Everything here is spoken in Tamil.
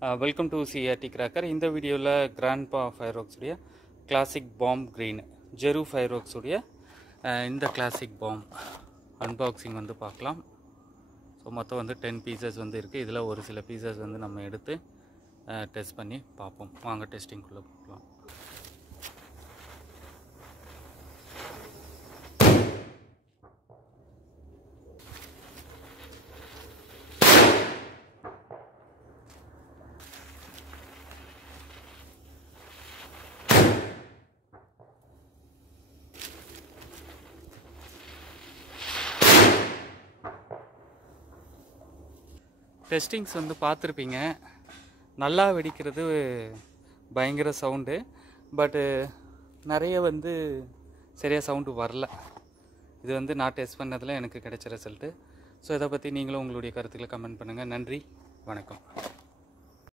Welcome to CRT cracker. இந்த வீடியோவில் கிராண்ட்பா ஃபயர்வொர்க்ஸுடைய கிளாசிக் பாம் க்ரீன் ஜெரு ஃபயர்வொர்க்ஸுடைய இந்த கிளாசிக் பாம் அன்பாக்சிங் வந்து பார்க்கலாம். ஸோ மொத்தம் வந்து 10 பீசஸ் வந்து இருக்குது. இதில் ஒரு சில பீசஸ் வந்து நம்ம எடுத்து டெஸ்ட் பண்ணி பார்ப்போம். வாங்க டெஸ்டிங்குள்ளே போகலாம். டெஸ்டிங்ஸ் வந்து பார்த்துருப்பீங்க. நல்லா வெடிக்கிறது பயங்கர சவுண்டு, பட்டு நிறைய வந்து சரியாக சவுண்டு வரல. இது வந்து நான் டெஸ்ட் பண்ணதில் எனக்கு கிடைச்ச ரிசல்ட்டு. ஸோ இதை பற்றி நீங்களும் உங்களுடைய கருத்துக்களை கமெண்ட் பண்ணுங்கள். நன்றி, வணக்கம்.